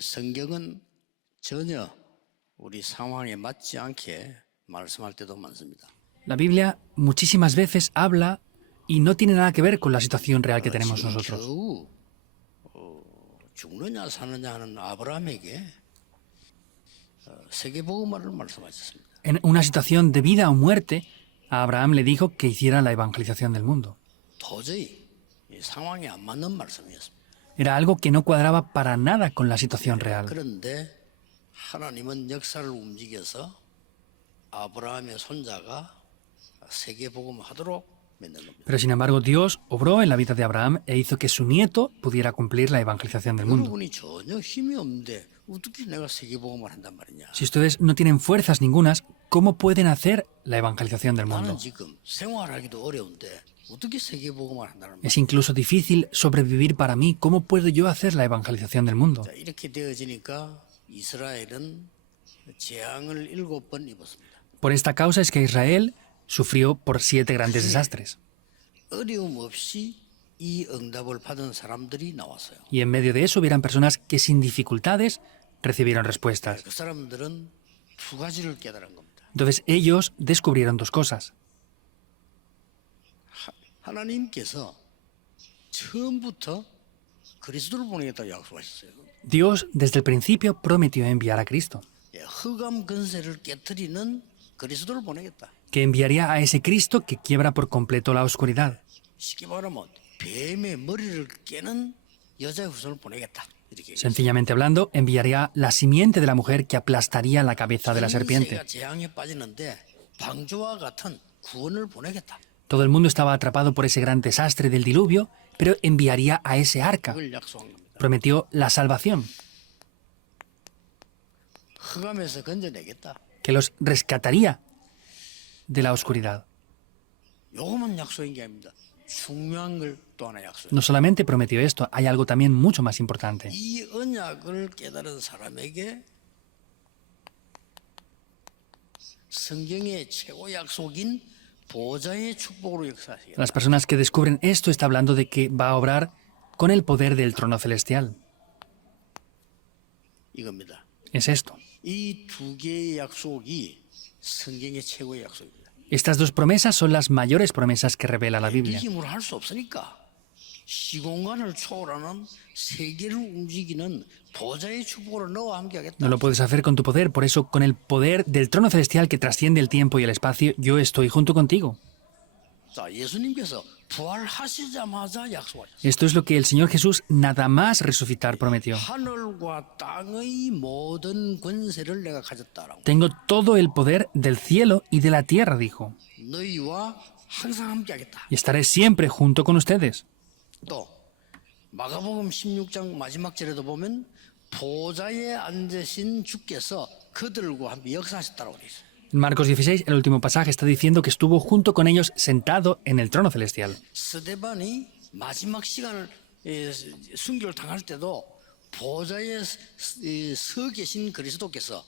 성경은 전혀 우리 상황에 맞지 않게 말씀할 때도 많습니다. La Biblia muchísimas veces habla y no tiene nada que ver con la situación real que tenemos 지금 nosotros. 겨우 죽느냐 사느냐 하는 아브라함에게 세계복음화를 말씀하셨습니다. En una situación de vida o muerte, a Abraham le dijo que hiciera la evangelización del mundo. 도저히 이 상황에 안 맞는 말씀이었습니다. Era algo que no cuadraba para nada con la situación real. 그런데 하나님은 역사를 움직여서 아브라함의 손자가 세계복음화하도록 만든 겁니다. Pero sin embargo, Dios obró en la vida de Abraham e hizo que su nieto pudiera cumplir la evangelización del mundo. 여러분이 전혀 힘이 없는데 어떻게 내가 세계복음을 한단 말이냐. Si ustedes no tienen fuerzas ningunas, ¿cómo pueden hacer la evangelización del 나는 mundo? 지금 생활하기도 어려운데 어떻게 세계복음을 한다는 말이야. Es incluso difícil sobrevivir para mí. ¿Cómo puedo yo hacer la evangelización del mundo? 자, 이렇게 되어지니까 이스라엘은 재앙을 7번 입었습니다. Por esta causa es que Israel sufrió por 7 grandes desastres. 어려움 없이 이 응답을 받은 사람들이 나왔어요. Y en medio de eso hubieran personas que sin dificultades recibieron respuestas. 그 사람들은 두 가지를 깨달은 겁니다. Entonces ellos descubrieron dos cosas. 하나님께서 처음부터 그리스도를 보내겠다고 약속하셨어요. Dios desde el principio prometió enviar a Cristo, 예, 흑암 근세를 깨뜨리는 그리스도를 보내겠다. que enviaría a ese Cristo que quiebra por completo la oscuridad. 쉽게 말하면 뱀의 머리를 깨는 여자의 후손을 보내겠다. 이렇게 Sencillamente hablando, enviaría la simiente de la mujer que aplastaría la cabeza de la serpiente. 세계가 재앙에 빠지는데 방주와 같은 구원을 보내겠다. Todo el mundo estaba atrapado por ese gran desastre del diluvio, pero enviaría a ese arca. 그걸 약속한 겁니다. Prometió la salvación, 흑암에서 건져내겠다. que los rescataría de la oscuridad. 요것만 약속인 게 아닙니다. 중요한 걸 또 하나 약속해요. No solamente prometió esto, hay algo también mucho más importante. 이 언약을 깨달은 사람에게 성경의 최고 약속인 보좌의 축복으로 역사하시겠다. Las personas que descubren esto está hablando de que va a obrar con el poder del trono celestial. 이겁니다. Es esto. 이 두 개의 약속이 성경의 최고의 약속입니다. Estas dos promesas son las mayores promesas que revela la 이 Biblia. 힘으로 할 수 없으니까 시공간을 초월하는 세계를 움직이는 보좌의 축복으로 너와 함께하겠다. No lo puedes hacer con tu poder, por eso con el poder del trono celestial que trasciende el tiempo y el espacio, yo estoy junto contigo. 자, 예수님께서 부활하시자마자 약속하셨어요. Esto es lo que el Señor Jesús nada más resucitar prometió. 하늘과 땅의 모든 권세를 내가 가졌다라고. Tengo todo el poder del cielo y de la tierra, dijo, 너희와 항상 함께하겠다. y estaré siempre junto con ustedes. 또 마가복음 16장 마지막 절에도 보면 보좌에 앉으신 주께서 그들과 함께 역사하셨다고 되어 있어요. En Marcos 16, el último pasaje, está diciendo que estuvo junto con ellos sentado en el trono celestial. 스데반이 마지막 시간을 순교를 당할 때도 보좌에 서 계신 그리스도께서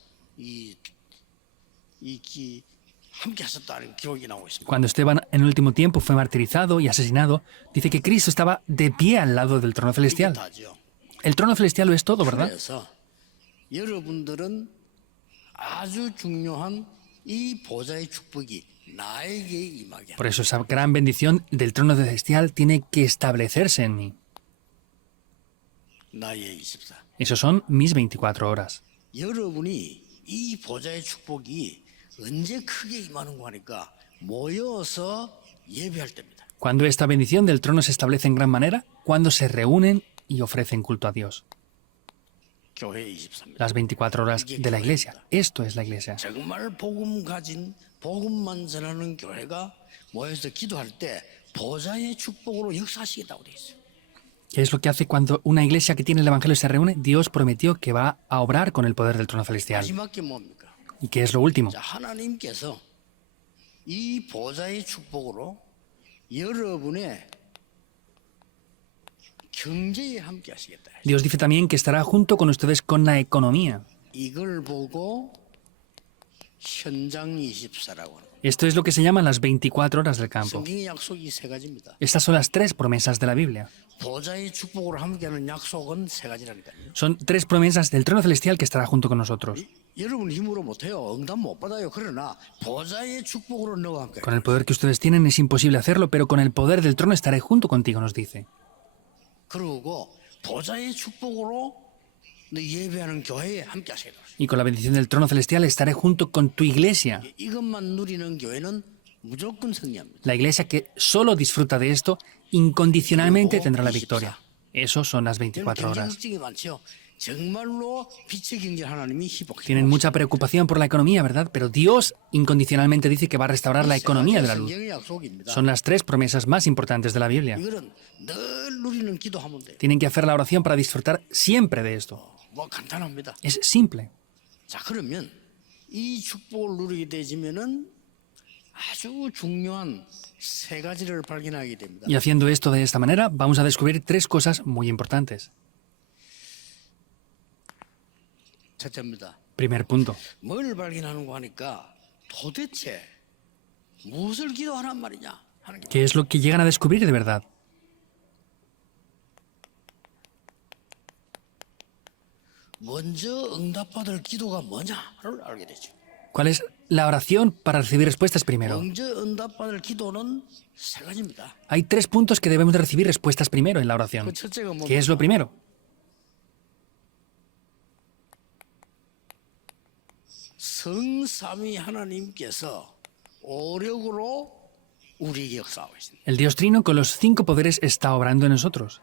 함께 하셨다는 기록이 나오고 있습니다. Cuando Esteban en el último tiempo fue martirizado y asesinado, dice que Cristo estaba de pie al lado del trono celestial. 다죠. El trono celestial lo es todo, ¿verdad? 그래서 여러분들은 아주 중요한 이 보좌의 축복이 나에게 임하게 Por eso esa gran bendición del trono celestial tiene que establecerse en mí. 나의 24. Esos son mis 24 horas. 여러분이 이 보좌의 축복이 언제 크게 임하는 거 하니까 모여서 예배할 때입니다. Cuando esta bendición del trono se establece en gran manera, cuando se reúnen y ofrecen culto a Dios. 교회 23일. Las 24 horas de la iglesia. Esto es la iglesia. 정말 복음 가진 복음만 전하는 교회가 모여서 기도할 때 보좌의 축복으로 역사하시겠다고 돼 있어요. ¿Qué es lo que hace cuando una iglesia que tiene el evangelio se reúne? Dios prometió que va a obrar con el poder del trono celestial. 마지막 게 뭡니까? ¿Y qué es lo último? 자, 하나님께서 이 보좌의 축복으로 여러분의 경제에 함께 하시겠다. Dios dice también que estará junto con ustedes con la economía. 이걸 보고 현장 24라고 하는 거예요. Esto es lo que se llaman las 24 horas del campo. 성경의 약속이 세 가지입니다. Estas son las 3 promesas de la Biblia. 보좌의 축복으로 함께하는 약속은 세 가지라니까요. Son tres promesas del trono celestial que estará junto con nosotros. 여러분 힘으로 못해요. 응답 못 받아요. 그러나 보좌의 축복으로 너와 함께. Con el poder que ustedes tienen es imposible hacerlo, pero con el poder del trono estaré junto contigo, nos dice. 그리고 보좌의 축복으로 너 예배하는 교회에 함께 하세요. Y con la bendición del trono celestial estaré junto con tu iglesia. 이것만 누리는 교회는 무조건 승리합니다. La iglesia que solo disfruta de esto, incondicionalmente tendrá la victoria. Eso son las 24 경제 horas. 걱정이 많죠. 정말로 빛의 경제 하나님이 희복해. Tienen mucha preocupación por la economía, ¿verdad? Pero Dios incondicionalmente dice que va a restaurar la economía de la luz. 성경의 약속입니다. Son las tres promesas más importantes de la Biblia. 이거는 늘 누리는 기도하면 돼요. Tienen que hacer la oración para disfrutar siempre de esto. 뭐 간단합니다. Es simple. 자, 그러면 이 축복을 누리게 되지면은 아주 중요한 세 가지를 발견하게 됩니다. Y haciendo esto de esta manera, vamos a descubrir tres cosas muy importantes. 첫째입니다. Primer punto. 뭘 발견하는고 하니까 도대체 무엇을 기도하란 말이냐 하는 게 ¿Qué es lo que llegan a descubrir de verdad? 먼저 응답받을 기도가 뭐냐를 알게 되죠. ¿Cuál es la oración para recibir respuestas primero? 먼저 응답받을 기도는 세 가지입니다. Hay tres puntos que debemos de recibir respuestas primero en la 그 oración. 첫째가 뭡니까? ¿Qué es lo primero? 성삼위 하나님께서 오력으로 우리에게 역사하고 있습니다. El Dios Trino con los 5 poderes está obrando en nosotros.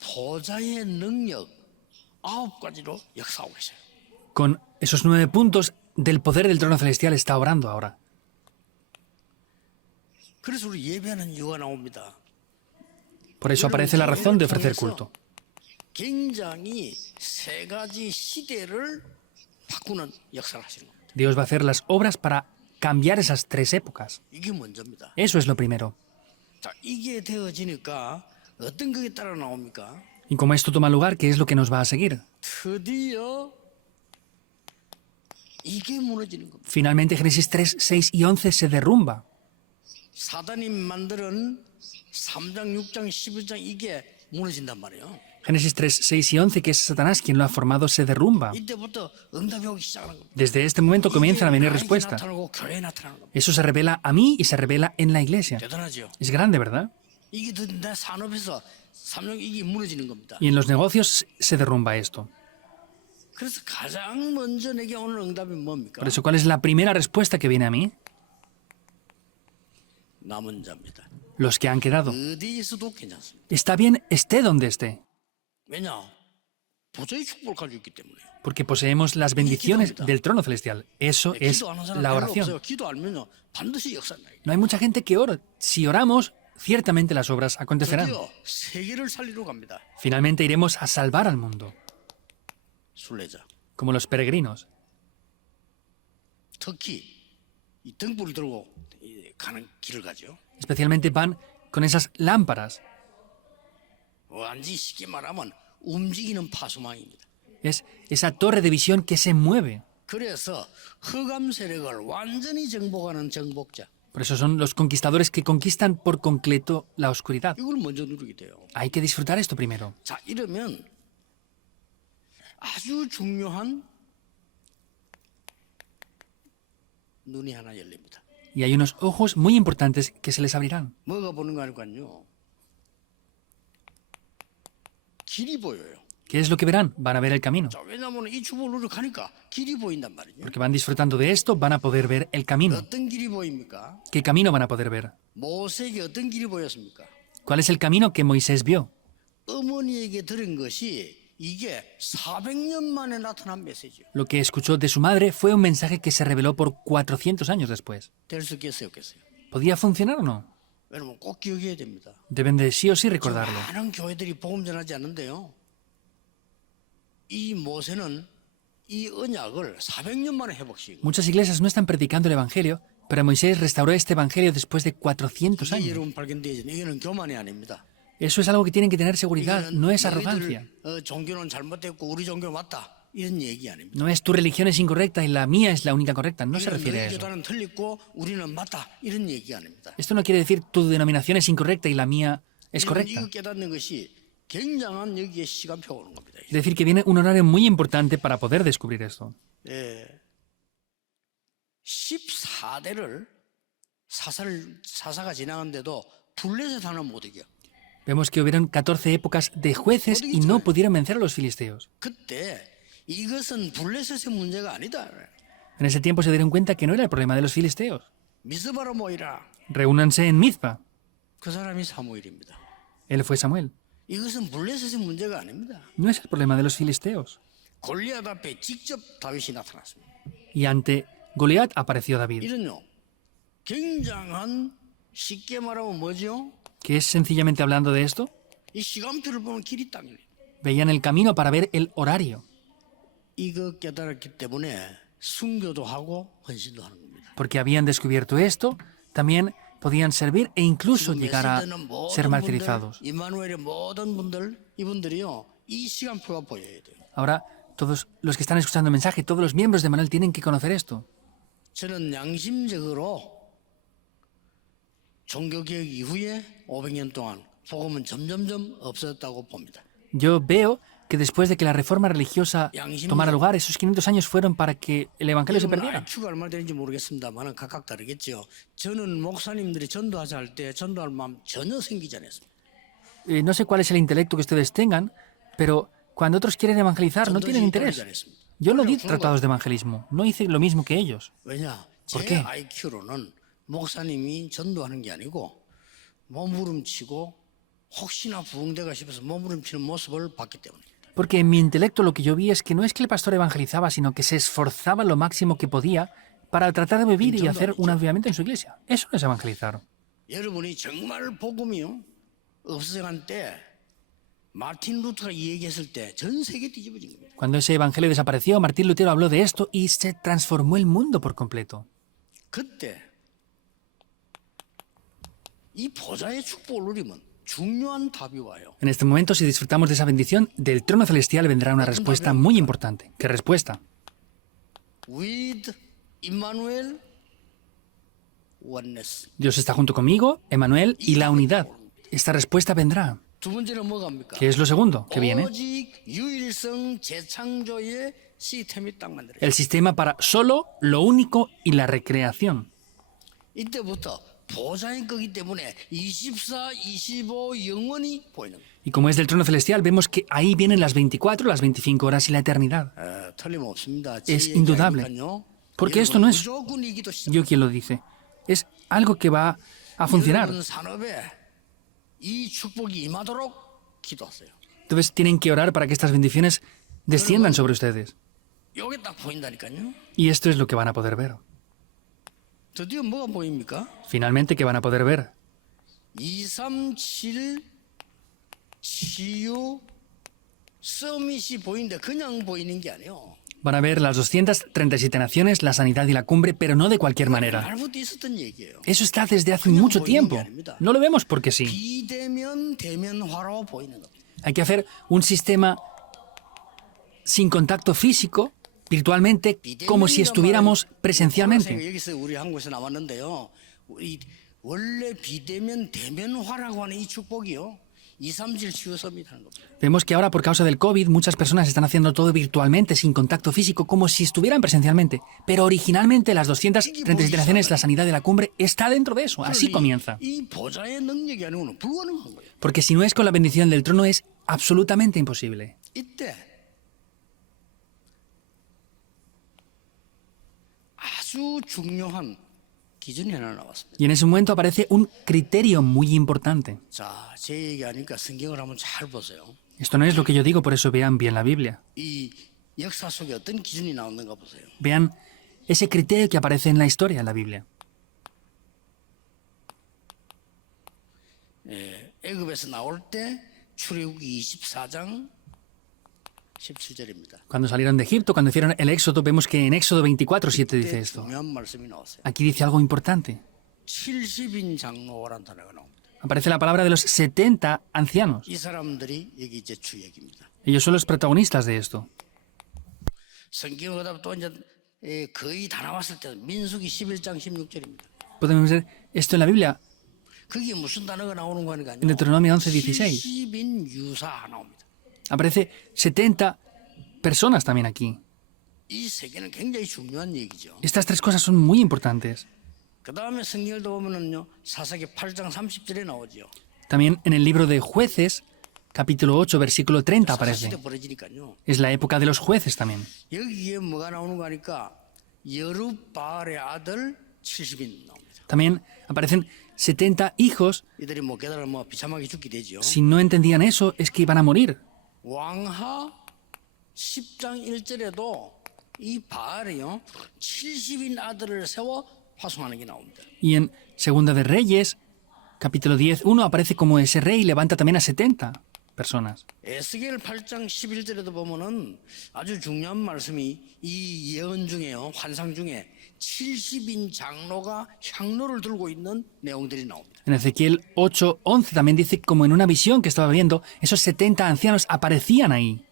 보좌의 능력 9가지로 역사하고 있어요. Con esos 9 puntos del poder del trono celestial está obrando ahora. 그래서 우리 예배하는 이유가 나옵니다. Por eso aparece la razón de ofrecer culto. 굉장히 세 가지 시대를 바꾸는 역사를 하시는 겁니다. Dios va a hacer las obras para cambiar esas 3 épocas. 이게 먼저입니다. Eso es lo primero. 자, 이게 되어지니까 어떤 것이 따라 나옵니까? Y como esto toma lugar, ¿qué es lo que nos va a seguir? 드디어 이게 무너지는 겁니다. Finalmente Génesis 3, 6 y 11 se derrumba. 사단이 만드는 3장, 6장, 11장 이게 무너진단 말이에요. Génesis 3, 6 y 11, que es Satanás quien lo ha formado, se derrumba. 이때부터 응답이 오기 시작하는 겁니다. Desde este momento comienzan a venir 나에게 respuestas. 나타나고 교회에 나타나는 겁니다. Eso se revela a mí y se revela en la iglesia. 대단하죠. Es grande, ¿verdad? 이게 내 산업에서 3년 이게 무너지는 겁니다. Y en los negocios se derrumba esto. 그래서 가장 먼저 내게 오는 응답이 뭡니까? Por eso, ¿cuál es la primera respuesta que viene a mí? 남은 자입니다. Los que han quedado. 어디 있어도 괜찮습니다. Está bien, esté donde esté, 왜냐? 보좌의 축복을 가지고 있기 때문에. porque poseemos las bendiciones del trono celestial. Eso es 기도하는 사람 la 별로 oración. 없어요. 기도 알면요 반드시 역사 나요. No hay mucha gente que ora. Si oramos, ciertamente las obras acontecerán. 드디어 세계를 살리러 갑니다. Finalmente iremos a salvar al mundo, 순례자. como los peregrinos. 특히 이 등불을 들고 가는 길을 가죠. Especialmente van con esas lámparas. 완전히 쉽게 말하면 움직이는 파수망입니다. Es esa torre de visión que se mueve. 그래서 흑암 세력을 완전히 정복하는 정복자. Por eso son los conquistadores que conquistan por completo la oscuridad. 이걸 먼저 누리게 돼요. Hay que disfrutar esto primero. 자, 이러면 아주 중요한 눈이 하나 열립니다. Y hay unos ojos muy importantes que se les abrirán. 뭐가 보는 거 아니까요? 길이 보여요. ¿Qué es lo que verán? Van a ver el camino. 자, 왜냐하면 이 축복을 누려 가니까 길이 보인단 말이죠. Porque van disfrutando de esto, van a poder ver el camino. 어떤 길이 보입니까? ¿Qué camino van a poder ver? 모세에게 어떤 길이 보였습니까? ¿Cuál es el camino que Moisés vio? 어머니에게 들은 것이 이게 400년 만에 나타난 메시지예요. Lo que escuchó de su madre fue un mensaje que se reveló por 400 años después. 될 수 있겠어요, 없겠어요? ¿Podía funcionar o no? 여러분 꼭 기억해야 됩니다. Deben de sí o sí recordarlo. 많은 교회들이 복음 전하지 않는데요. 이 모세는 이 언약을 400년 만에 회복시킨 거예요. Muchas iglesias no están predicando el Evangelio, pero Moisés restauró este Evangelio después de 400 이게 años. 여러분 발견되지. 이거는 교만이 아닙니다. Eso es algo que tienen que tener seguridad, 이거는 no es arrogancia. 종교는 잘못됐고 우리 종교 맞다. 이런 얘기 아닙니다. No es tu religión es incorrecta y la mía es la única correcta. No se 이건 refiere a 너희 eso. 교단은 틀리고 우리는 맞다 이런 얘기 아닙니다. Esto no quiere decir tu denominación es incorrecta y la mía es correcta. 이거 깨닫는 것이 굉장한 여기에 시간표가 오는 겁니다. Es decir, que viene un horario muy importante para poder descubrir esto. 14대를 사사가 지나갔는데도 블레셋 하나 못 이겨. Vemos que hubieron 14 épocas de jueces y no pudieron vencer a los filisteos. 그때 이것은 블레셋의 문제가 아니다. En ese tiempo se dieron cuenta que no era el problema de los filisteos. 미스바로 모이라. Reúnanse en Mizpa. 그 사람이 사무엘입니다. Él fue Samuel. 이것은 블레셋의 문제가 아닙니다. No es el problema de los filisteos. 골리앗 앞에 직접 다윗이 나타났습니다. Y ante Goliat apareció David, 이런요. 굉장한 쉽게 말하면 뭐죠? que es sencillamente hablando de esto, 이 시간표를 보면 길이 딱이네. veían el camino para ver el horario, 이거 깨달았기 때문에 순교도 하고 헌신도 하는 겁니다. porque habían descubierto esto, también podían servir e incluso llegar a 메시지는 모든 ser 분들, martirizados. 이마누엘의 모든 분들, 이분들이요, 이 시간표가 보여야 돼요. Ahora, todos los que están escuchando el mensaje, todos los miembros de Manuel tienen que conocer esto. 저는 양심적으로 종교개혁 이후에 500년 동안 복음은 점점점 없어졌다고 봅니다. Yo veo que después de que la reforma religiosa tomara lugar, esos 500 años fueron para que el evangelio se 여러분 perdiera. IQ가 얼마나 되는지 모르겠습니다만 각각 다르겠죠. 저는 목사님들이 전도하자 할 때 전도할 마음 전혀 생기지 않았습니다. No sé cuál es el intelecto que ustedes tengan, pero cuando otros quieren evangelizar no tienen interés. Yo no di tratados de evangelismo, no hice lo mismo que ellos. 왜냐? ¿Por 제 qué? IQ로는 목사님이 전도하는 게 아니고 몸부림치고 혹시나 부흥대가 싶어서 몸부림치는 모습을 봤기 때문에. Porque en mi intelecto lo que yo vi es que no es que el pastor evangelizaba, sino que se esforzaba lo máximo que podía para tratar de vivir y hacer un avivamiento en su iglesia. Eso no es evangelizar. 여러분이 정말 복음이요 없어져간 때 마틴 루터가 이 얘기했을 때 전 세계 뒤집어진 겁니다. Cuando ese evangelio desapareció, Martín Lutero habló de esto y se transformó el mundo por completo. 그때 이 보좌의 축복을 누리면 중요한 답이 와요. En este momento, si disfrutamos de esa bendición, del trono celestial vendrá una respuesta muy importante. ¿Qué respuesta? With Emmanuel oneness. Dios está junto conmigo, Emmanuel, y la unidad. Esta respuesta vendrá. 두 번째는 뭐가 합니까? ¿Qué es lo segundo que viene? 오직 유일성 재창조의 시스템이 딱 만들어요. El sistema para solo, lo único y la recreación. 이때부터 보좌의 거기 때문에 24, 25 영원히 보이는 거예요. Y como es del trono celestial, vemos que ahí vienen las 24, las 25 horas y la eternidad. 틀림없습니다. Es indudable. Porque esto no es 무조건이기도 시작. yo quien lo dice. Es algo que va a funcionar. 여러분 산업에 이 축복이 임하도록 기도하세요. Entonces tienen que orar para que estas bendiciones desciendan sobre ustedes. 요게 딱 보인다니까요. Y esto es lo que van a poder ver. 드디어 뭐가 보입니까? Finalmente, ¿qué van a poder ver? 237 치유 서밋이 보이는데 그냥 보이는 게 아니에요. Van a ver las 237 naciones, la sanidad y la cumbre, pero no de cualquier manera. 말부터 있었던 얘기예요. Eso está desde hace mucho tiempo. No lo vemos porque sí. 비대면 대면화로 보이는 겁니다. Hay que hacer un sistema sin contacto físico, virtualmente, como si estuviéramos presencialmente. 여기서 우리 한국에서 나왔는데요. 이 원래 비대면 대면화라고 하는 이 축복이요. 237 치유 서밋 하는 겁니다. Vemos que ahora, por causa del COVID, muchas personas están haciendo todo virtualmente, sin contacto físico, como si estuvieran presencialmente. Pero originalmente, las 237 naciones, la sanidad de la cumbre, está dentro de eso. Así comienza. 이 보좌의 능력이 아니고는 불가능한 거예요. Porque si no es con la bendición del trono, es absolutamente imposible. 이때 아주 중요한 기준이 하나 나왔습니다. Y en ese momento aparece un criterio muy importante. 자, 제 얘기하니까 성경을 한번 잘 보세요. Esto no es lo que yo digo, por eso vean bien la Biblia. 이 역사 속에 어떤 기준이 나오는가 보세요. Vean ese criterio que aparece en la historia, en la Biblia. 애굽에서 나올 때 출애굽기 24장 17절입니다. Cuando salieron de Egipto, cuando hicieron el Éxodo, vemos que en Éxodo 24:7 dice esto. 중요한 말씀이 나왔어요. Aquí dice algo importante. 70인 장로라는 단어가 나옵니다. Aparece la palabra de los 70 ancianos. 이 사람들이 여기 이제 주 얘기입니다. Ellos son los protagonistas de esto. 성경 그다음 또 이제 거의 다 나왔을 때 민수기 11장 16절입니다. Podemos ver esto en la Biblia, 거기에 무슨 단어가 나오는 거니까요. en Deuteronomio 11:16. 70인 유사 나옵니다. Aparece 70 personas también aquí. 이 세 개는 굉장히 중요한 얘기죠. Estas tres cosas son muy importantes. 그 다음에 성경을 보면은요 사사기 8장 30절에 나오죠. También en el libro de Jueces, capítulo 8, versículo 30 aparece. 사시대 벌어지니까요. Es la época de los jueces también. 여기에 뭐가 나오는 거 하니까 여룻바알의 아들 70인 나옵니다. También aparecen 70 hijos. 이들이 뭐 깨달아 뭐 비참하게 죽게 되죠. Si no entendían eso, es que iban a morir. 왕하 10장 1절에도 이 바알이요 70인 아들을 세워 파송하는 게 나옵니다. Y en Segunda de Reyes, capítulo 10, 1, aparece como ese rey levanta también a 70 personas. 에스겔 8장 11절에도 보면은 아주 중요한 말씀이 이 예언 중에요 환상 중에 70인 장로가 향로를 들고 있는 내용들이 나옵니다. En Ezequiel 8, 11 también dice como en una visión que estaba viendo, esos 70 ancianos aparecían ahí,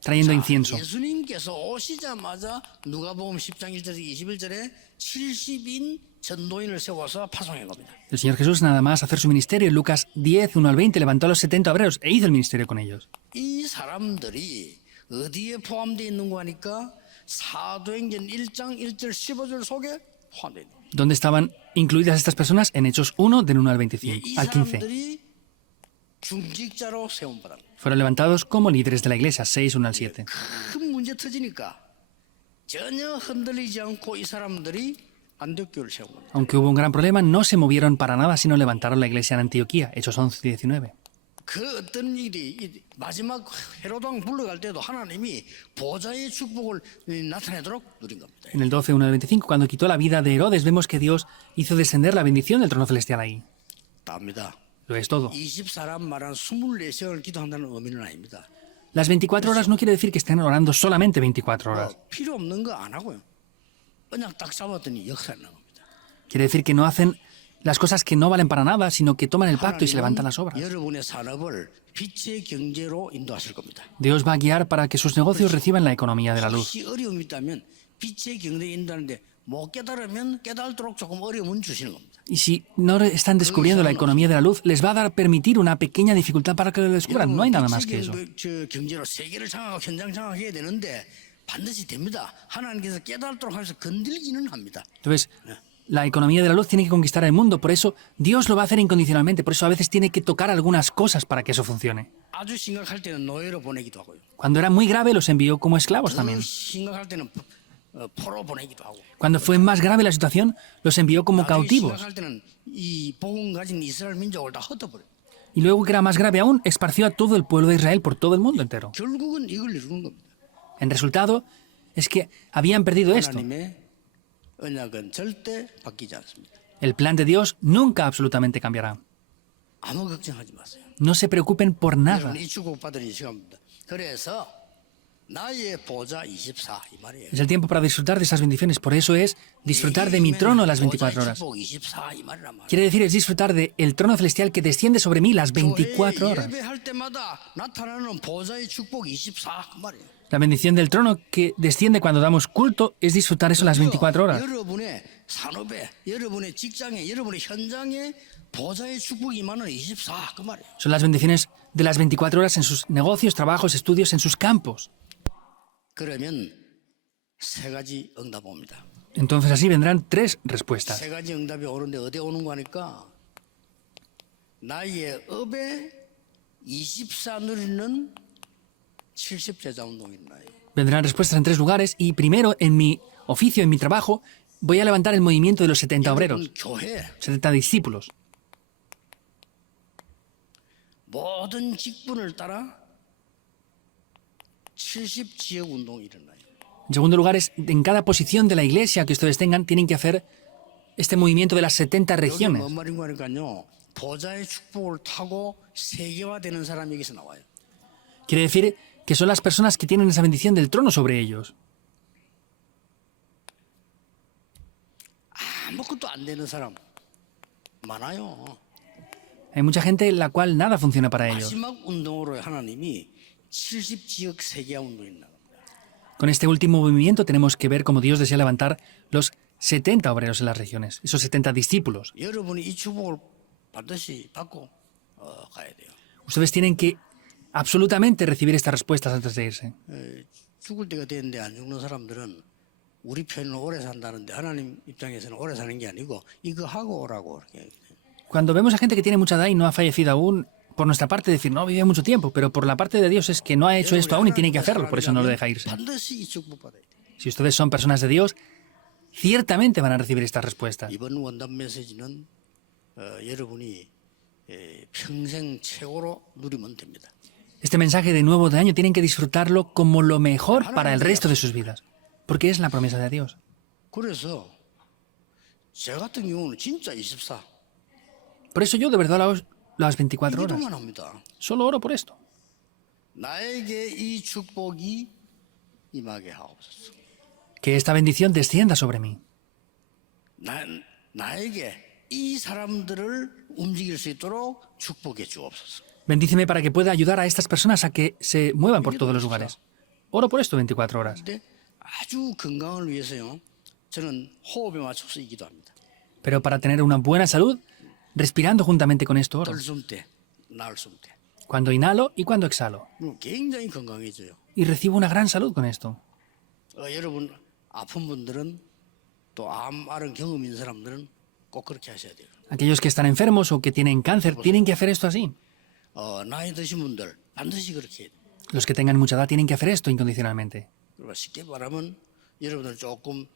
trayendo incienso. 예수님께서 오시자마자 누가복음 10장 1절에서 21절에 70인 전도인을 세워서 파송한 겁니다. El Señor Jesús, nada más hacer su ministerio, en Lucas 10, 1 al 20, levantó a los 70 obreros e hizo el ministerio con ellos. 이 사람들이 어디에 포함되어 있는 거 하니까 사도행전 1장 1절 15절 속에 포함되어 있는 거예요. ¿Dónde estaban incluidas estas personas? En Hechos 1, del 1 al 25, 이 al 15. 사람들이 중직자로 세움받아 Fueron levantados como líderes de la iglesia, 6, 1 al 7. 큰 문제 터지니까 전혀 흔들리지 않고 이 사람들이 안디옥교를 세운 겁니다. Aunque hubo un gran problema, no se movieron para nada, sino levantaron la iglesia en Antioquía, Hechos 11, 19. 그 어떤 일이 이 마지막 헤로도 왕 불러갈 때도 하나님이 보좌의 축복을 나타내도록 누린 겁니다. En el 12, 1 al 25, cuando quitó la vida de Herodes, vemos que Dios hizo descender la bendición del trono celestial ahí. 답니다. Lo es todo. 20사람 말한 24시간을 기도한다는 의미는 아닙니다. Las 24 horas no quiere decir que estén orando solamente 24 horas. 필요 없는 거 안 하고요. 그냥 딱 잡았더니 역사를 나갑니다. Quiere decir que no hacen las cosas que no valen para nada, sino que toman el pacto y se levantan las obras. 여러분의 산업을 빛의 경제로 인도하실 겁니다. Dios va a guiar para que sus negocios reciban la economía de la luz. 혹시 어려움이 있다면 빛의 경제에 인도하는데 못 깨달으면 깨달도록 조금 어려움은 주시는 겁니다. Y si no están descubriendo la economía de la luz, les va a dar permitir una pequeña dificultad para que lo descubran. No hay nada más que eso. 저 경제로 세계를 장악하고 현장 장악해야 되는데 반드시 됩니다. 하나님께서 깨달도록 하면서 건들기는 합니다. Entonces, la economía de la luz tiene que conquistar el mundo, por eso Dios lo va a hacer incondicionalmente, por eso a veces tiene que tocar algunas cosas para que eso funcione. 아주 심각할 때는 노예로 보내기도 하고요. Cuando era muy grave los envió como esclavos 더 también. 심각할 때는 포로 보내기도 하고. Cuando fue más grave la situación, los envió como 나중에 cautivos. 심각할 때는 이 복음 가진 이스라엘 민족을 다 흩어버려요. Y luego, que era más grave aún, esparció a todo el pueblo de Israel por todo el mundo entero. 결국은 이걸 이루는 겁니다. En resultado, es que habían perdido esto. 하나님의 언약은 절대 바뀌지 않습니다. El plan de Dios nunca absolutamente cambiará. 아무 걱정하지 마세요. No se preocupen por nada. 여러분 이 축복 받으리 이 시간입니다. 그래서 나의 보좌 24 이 말이에요. Es el tiempo para disfrutar de esas bendiciones. Por eso es disfrutar de mi trono las 24 horas. 축복 24 이 말이란 말이에요. Quiere decir, es disfrutar del trono celestial que desciende sobre mí las 24 horas. 예배할 때마다 나타나는 보좌의 축복 24 그 말이에요. La bendición del trono que desciende cuando damos culto es disfrutar eso las 24 horas. 여러분의 산업에, 여러분의 직장에, 여러분의 현장에 보좌의 축복이 임하는 24 그 말이에요. Son las bendiciones de las 24 horas en sus negocios, trabajos, estudios, en sus campos. 그러면 세 가지 응답 옵니다. Entonces así vendrán tres respuestas. 세 가지 응답이 오는데 어디에 오는 거니까 나의 업에 24 누리는 70제자 운동인 나요. Vendrán respuestas en tres lugares y primero, en mi oficio, en mi trabajo, voy a levantar el movimiento de los 70 obreros, 여러분 교회 70 discípulos. 모든 직분을 따라 70지역 운동이 일어나요. En segundo lugar, en cada posición de la iglesia que ustedes tengan, tienen que hacer este movimiento de las 70 여기 regiones. 뭔 말인 거니까요. 보좌의 축복을 타고 세계화되는 사람이 여기서 나와요. Quiere decir que son las personas que tienen esa bendición del trono sobre ellos. 아무것도 안 되는 사람 많아요. Hay mucha gente en la cual nada funciona para ellos. 마지막 운동으로 하나님이 70지역 세계화 운동이 나갑니다. Con este último movimiento tenemos que ver cómo Dios desea levantar los 70 obreros en las regiones, esos 70 discípulos. 여러분이 이 축복을 반드시 받고 가야 돼요. Ustedes tienen que absolutamente recibir estas respuestas antes de irse. 죽을 때가 되는데 안 죽는 사람들은 우리 편은 오래 산다는데 하나님 입장에서는 오래 사는 게 아니고 이거 하고 오라고 이렇게. Cuando vemos a gente que tiene mucha edad y no ha fallecido aún, por nuestra parte decir, no, vive mucho tiempo, pero por la parte de Dios es que no ha hecho esto aún y tiene que hacerlo, por eso no lo deja irse. 반드시 이 축복 받아야 돼. Si ustedes son personas de Dios, ciertamente van a recibir estas respuestas. 이번 원단 메시지는 여러분이 평생 최고로 누리면 됩니다. Este mensaje de nuevo de año tienen que disfrutarlo como lo mejor para el resto de sus vidas, porque es la promesa de Dios. 그래서 제 같은 경우는 진짜 24. Por eso yo de verdad las 24 horas. 기도만 합니다. Solo oro por esto. 나에게 이 축복이 임하게 하옵소서. Que esta bendición descienda sobre mí. 나에게 이 사람들을 움직일 수 있도록 축복해 주옵소서. Bendíceme para que pueda ayudar a estas personas a que se muevan por todos los lugares. Oro por esto 24 horas. 근데 아주 건강을 위해서요. 저는 호흡에 맞춰서 이 기도합니다. Pero para tener una buena salud, respirando juntamente con esto oro. 들숨 때, 날숨 때. Cuando inhalo y cuando exhalo. 굉장히 건강해져요. Y recibo una gran salud con esto. 여러분 아픈 분들은 또 암 앓은 경험 있는 사람들은 꼭 그렇게 하셔야 돼요. Aquellos que están enfermos o que tienen cáncer tienen que hacer esto así. 나이 드신 분들 반드시 그렇게 해야 돼요. Los que tengan mucha edad tienen que hacer esto incondicionalmente. 그러니까 쉽게 말하면 여러분들 조금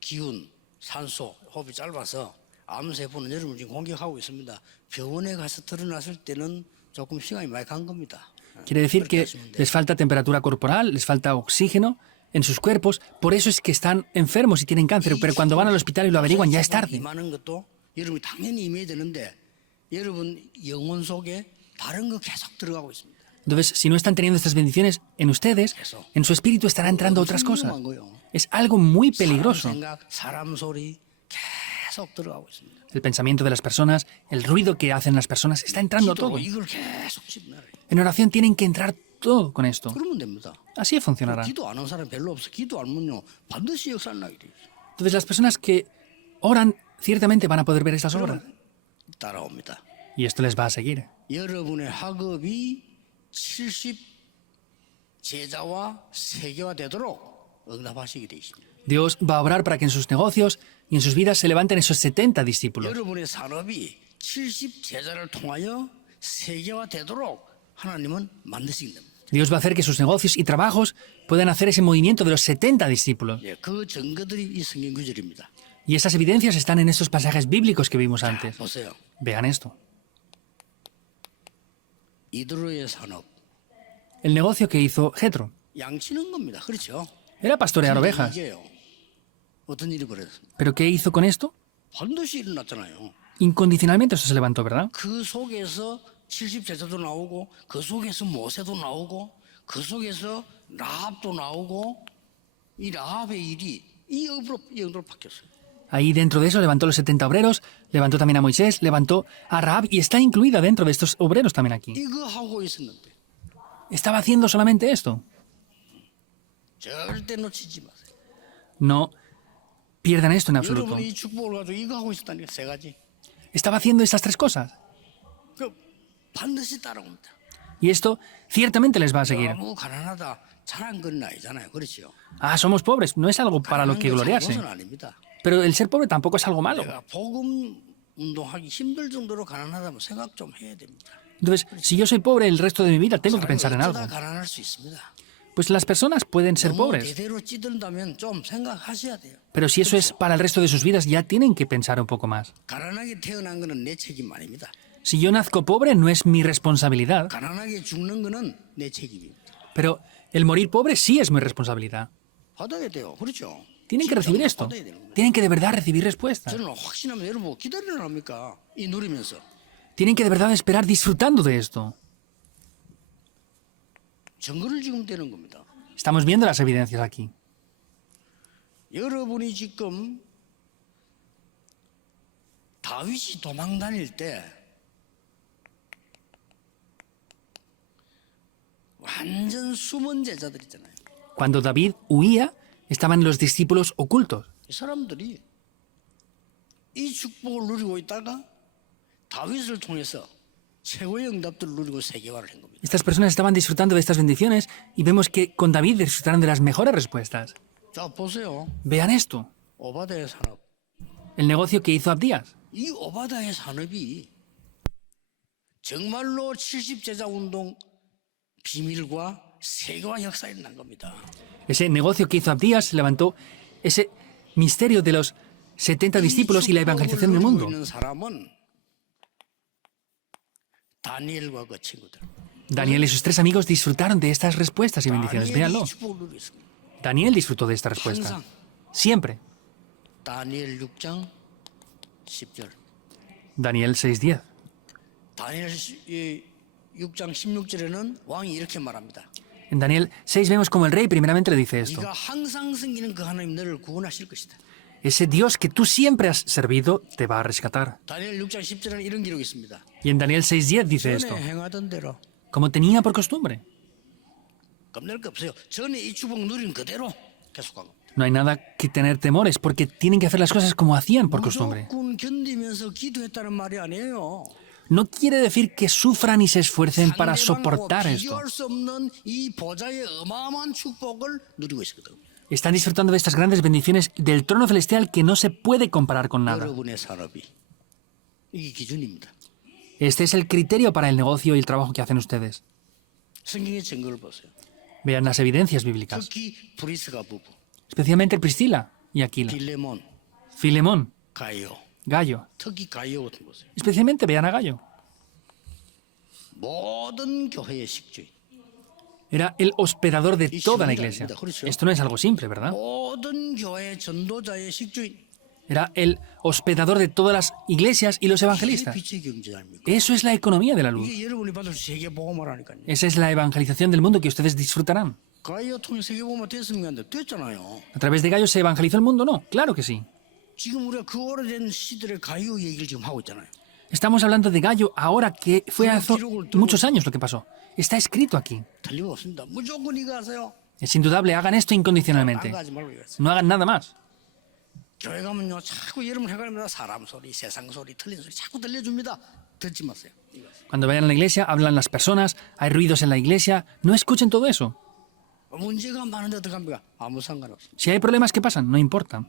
기운, 산소, 호흡이 짧아서 암세포는 여러분 지금 공격하고 있습니다. 병원에 가서 드러났을 때는 조금 시간이 많이 간 겁니다. Quiere decir que les falta temperatura corporal, les falta oxígeno en sus cuerpos, por eso es que están enfermos y tienen cáncer, pero cuando van al hospital y lo averiguan ya es tarde. 임하는 것도 여러분이 당연히 임해야 되는데 여러분 영혼 속에 다른 거 계속 들어가고 있습니다. Entonces, si no están teniendo estas bendiciones en ustedes, en su espíritu estará entrando otras cosas. Es algo muy peligroso. 사람 생각, 사람 소리 계속 들어가고 있습니다. El pensamiento de las personas, el ruido que hacen las personas, está entrando todo. 이걸 계속 집나라. En oración tienen que entrar todo con esto. 그러면 됩니다. Así funcionará. 기도 안 하는 사람 별로 없어. 기도 안 하면요 반드시 역사를 나게 돼 있어요. Entonces, las personas que oran ciertamente van a poder ver estas obras. 따라옵니다. Y esto les va a seguir. 여러분의 학업이 70 제자와 세계화 되도록 응답하시게 돼 있습니다. Dios va a obrar para que en sus negocios y en sus vidas se levanten esos 70 discípulos. 여러분의 산업이 70 제자를 통하여 세계화 되도록 하나님은 만드시게 됩니다. Dios va a hacer que sus negocios y trabajos puedan hacer ese movimiento de los 70 discípulos. 그 증거들이 이 성경 구절입니다. Y esas evidencias están en estos pasajes bíblicos que vimos antes. 보세요. Vean esto. 이드로의 산업 El negocio que hizo Jetro 양치는 겁니다. 그렇죠? era pastorear ovejas. 이게요. 어떤 일이 벌어졌습니다. ¿Pero qué hizo con esto? 반드시 일어났잖아요. Incondicionalmente eso se levantó, ¿verdad? 그 속에서 70 제자도 나오고 그 속에서 모세도 나오고 그 속에서 라합도 나오고 이 라합의 일이 이 영으로 바뀌었어요. Ahí dentro de eso levantó los 70 obreros, levantó también a Moisés, levantó a Rahab y está incluida dentro de estos obreros también aquí. 이거 하고 있었는데 ¿Estaba haciendo solamente esto? 절대 놓치지 마세요. No pierdan esto en absoluto. 여러분이 이 축복을 가지고 이거 하고 있었다니까 세 가지. Estaba haciendo estas tres cosas. 그 반드시 따라옵니다. Y esto ciertamente les va a seguir. 너무 가난하다 잘한 건 아니잖아요. 그렇죠? Ah, somos pobres, no es algo para lo que gloriarse. 잘못은 아닙니다. Pero el ser pobre tampoco es algo malo. 내가 복음 운동하기 힘들 정도로 가난하다면 생각 좀 해야 됩니다. Entonces, si yo soy pobre el resto de mi vida, tengo que pensar en algo. 어쩌다 가난할 수 있습니다. Pues las personas pueden ser 너무 pobres, 대대로 찌든다면 좀 생각하셔야 돼요. pero si eso es para el resto de sus vidas, ya tienen que pensar un poco más. 가난하게 태어난 거는 내 책임 아닙니다. Si yo nazco pobre, no es mi responsabilidad, 가난하게 죽는 거는 내 책임입니다. pero el morir pobre sí es mi responsabilidad. 받아야 돼요. 그렇죠? Tienen que recibir esto. 받아야 되는 거예요. Tienen que de verdad recibir respuestas. 저는 확신하면 여러분 기다리랍니까? 이 누리면서 Tienen que de verdad esperar disfrutando de esto. 증거를 지금 되는 겁니다. Estamos viendo las evidencias aquí. 여러분이 지금 다윗이 도망 다닐 때 완전 숨은 제자들 있잖아요. Cuando David huía, estaban los discípulos ocultos. 이 사람들이 이 축복을 누리고 있다가 다윗을 통해서 최고의 응답들을 누리고 세계화를 한 겁니다. Estas personas estaban disfrutando de estas bendiciones y vemos que con David disfrutaron de las mejores respuestas. 자, 보세요. Vean esto, 오바다의 산업. el negocio que hizo Abdías. 이 오바다의 산업이 정말로 70제자 운동 비밀과 세계화 역사에 난 겁니다. Ese negocio que hizo Abdías levantó ese misterio de los 70 discípulos y la evangelización del mundo. 있는 사람은 다니엘과 그 친구들. Daniel y sus 3 amigos disfrutaron de estas respuestas y bendiciones. 다니엘이 Véanlo. 이 축복을 누리고 있습니다. Daniel disfrutó de esta respuesta. 항상 Siempre. 다니엘 6장 10절. Daniel 6:10. 다니엘 6장 16절에는 왕이 이렇게 말합니다. En Daniel 6 vemos como el rey primeramente le dice esto. 네가 항상 섬기는 그 하나님 너를 구원하실 것이다. Ese Dios que tú siempre has servido te va a rescatar. 다니엘 6장 10절에는 이런 기록이 있습니다. Y en Daniel 6:10 dice 전에 esto. 행하던 대로 Como tenía por costumbre. 겁낼 거 없어요. 전에 이 축복 누린 그대로 계속하고. No hay nada que tener temores porque tienen que hacer las cosas como hacían por costumbre. 무조건 견디면서 기도했다는 말이 아니에요. No quiere decir que sufran y se esfuercen para 상대방하고 soportar esto. 비교할 수 없는 이 보좌의 어마어마한 축복을 누리고 있거든요. Están disfrutando de estas grandes bendiciones del trono celestial que no se puede comparar con nada. 여러분의 산업이 이게 기준입니다. Este es el criterio para el negocio y el trabajo que hacen ustedes. 성경의 증거를 보세요. Vean las evidencias bíblicas, 특히 브리스가 부부, especialmente Priscila y Aquila, 빌레몬, Filemón, 가이오, Gallo. 특히 가이오 같은 거 보세요. Especialmente vean a Gallo. 모든 교회의 식주인, Era el hospedador de toda la iglesia. Esto no es algo simple, ¿verdad? 모든 교회 전도자의 식주인. Era el hospedador de todas las iglesias y los 이게 evangelistas. 빛의 경제 아닙니까? Eso es la economía de la luz. 이게 여러분이 받을 세계 복음화라니까요. Esa es la evangelización del mundo que ustedes disfrutarán. 가이오 통해 세계 복음화 됐으면 안 돼. 됐잖아요. ¿A través de Gallo se evangelizó el mundo? No, claro que sí. 지금 우리가 그 오래된 시들의 가이오 얘기를 지금 하고 있잖아요. Estamos hablando de Gallo ahora que fue hace muchos años lo que pasó. Está escrito aquí. 틀림없습니다. 무조건 이거 하세요. Es indudable, hagan esto 안 incondicionalmente. 가지 말고 이거세요. No hagan nada más. 교회 가면요 자꾸 여러분 헷갈립니다. 사람 소리, 세상 소리, 틀린 소리 자꾸 들려줍니다. 듣지 마세요. 이거. Cuando vayan a la iglesia, hablan las personas, hay ruidos en la iglesia. No escuchen todo eso. 문제가 많은데 어떡합니까? 아무 상관없어요. Si hay problemas, ¿qué pasan? No importa.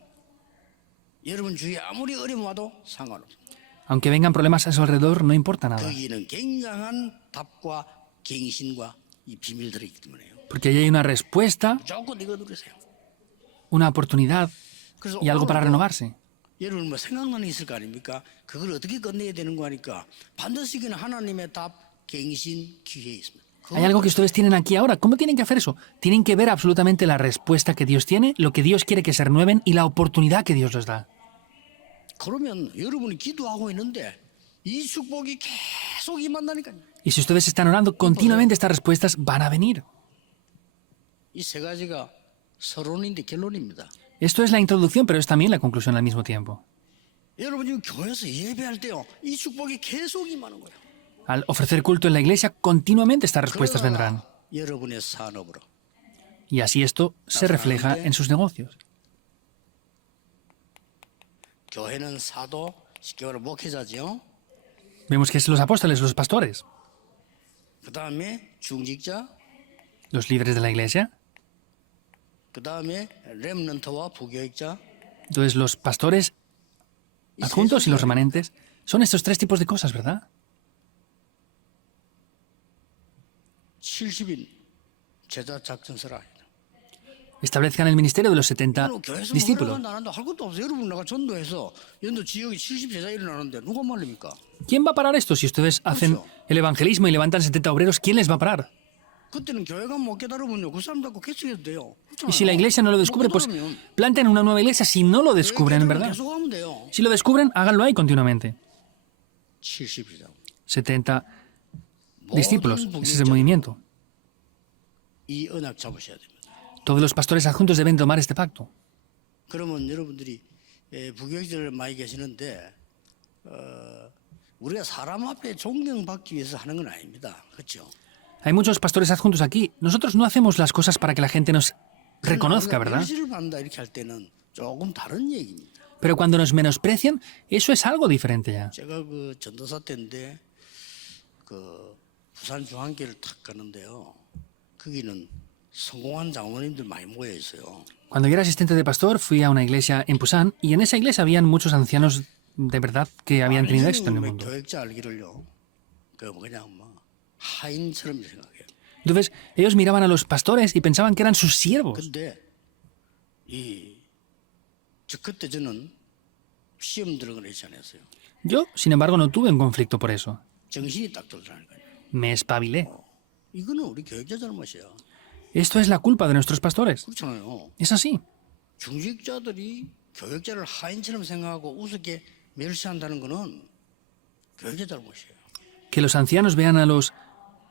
여러분 주위에 아무리 어려움 와도 상관없어요. Aunque vengan problemas a su alrededor, no importa nada. 거기는 굉장한 답과 갱신과 이 비밀들이 있기 때문에요. Porque allí hay una respuesta, 무조건 이거 누리세요. una oportunidad 그래서 y algo para 오늘도 renovarse. 여러분 뭐 생각나는 게 있을 거 아닙니까? 그걸 어떻게 끝내야 되는 거 하니까 반드시 그는 하나님의 답, 갱신, 기회에 있습니다. Hay algo que ustedes tienen aquí ahora. ¿Cómo tienen que hacer eso? Tienen que ver absolutamente la respuesta que Dios tiene, lo que Dios quiere que se renueven y la oportunidad que Dios les da. 그러면 여러분이 기도하고 있는데 이 축복이 계속 임한다니까요. Y si ustedes están orando continuamente, estas respuestas van a venir. 이 세 가지가 서론인데 결론입니다. Esto es la introducción, pero es también la conclusión al mismo tiempo. 여러분 지금 교회에서 예배할 때요, 이 축복이 계속 임하는 거예요. Al ofrecer culto en la iglesia, continuamente estas respuestas vendrán. 여러분의 산업으로 Y así esto se refleja en sus negocios. 교회는 사도, 쉽게 말하면 목회자죠. Vemos que es los apóstoles, los pastores, 그 다음에 중직자, los líderes de la iglesia, 그 다음에 렘넌트와 부교육자. entonces los pastores adjuntos y los remanentes. Son estos 3 tipos de cosas, ¿verdad? 70인 제자 작전서라. Establezcan el ministerio de los 70 교회에서 discípulos. 나는데 할 것도 없어요. 여러분 내가 전도해서 연도 지역에 70제자 일어나는데 누가 말립니까? ¿Quién va a parar esto? Si ustedes hacen el evangelismo y levantan 70 obreros, ¿quién les va a parar? 그때는 교회가 못 깨달으면요, 그 사람 갖고 개척해도 돼요. Y si la iglesia no lo descubre, pues planten una nueva iglesia si no lo descubren, en verdad. 계속 하면 돼요. Si lo descubren, háganlo ahí continuamente. 70제자. 70 discípulos, ese es el movimiento. 이 언약 잡으셔야 됩니다. Todos los pastores adjuntos deben tomar este pacto. 그러면 여러분들이 부교육자를 많이 계시는데 우리가 사람 앞에 존경받기 위해서 하는 건 아닙니다. 그렇죠? Hay muchos pastores adjuntos aquí. Nosotros no hacemos las cosas para que la gente nos reconozca, ¿verdad? 멸시를 받는다 이렇게 할 때는 조금 다른 얘기입니다. Pero cuando nos menosprecian, eso es algo diferente ya. 제가 그 전도사 때인데 그 부산 중앙교회를 탁 가는데요. 거기는 성공한 장로님들 많이 모여 있어요. Cuando yo era asistente de pastor, fui a una iglesia en Pusan y en esa iglesia habían muchos ancianos de verdad que habían tenido éxito en el mundo. 교역자 알기를요. 그 그냥 뭐 하인처럼 생각해요. Entonces, ellos miraban a los pastores y pensaban que eran sus siervos. 근데 그때 저는 시험 들어가는 지 않았어요. Yo, sin embargo, no tuve un conflicto por eso. 정신이 딱 들더라니까요. Me espabilé. 이거는 우리 교역자 잘못이야. Esto es la culpa de nuestros pastores. 그렇잖아요. Es así. 중직자들이 교역자를 하인처럼 생각하고 우습게 멸시한다는 거는 교역자 잘못이에요. Que los ancianos vean a los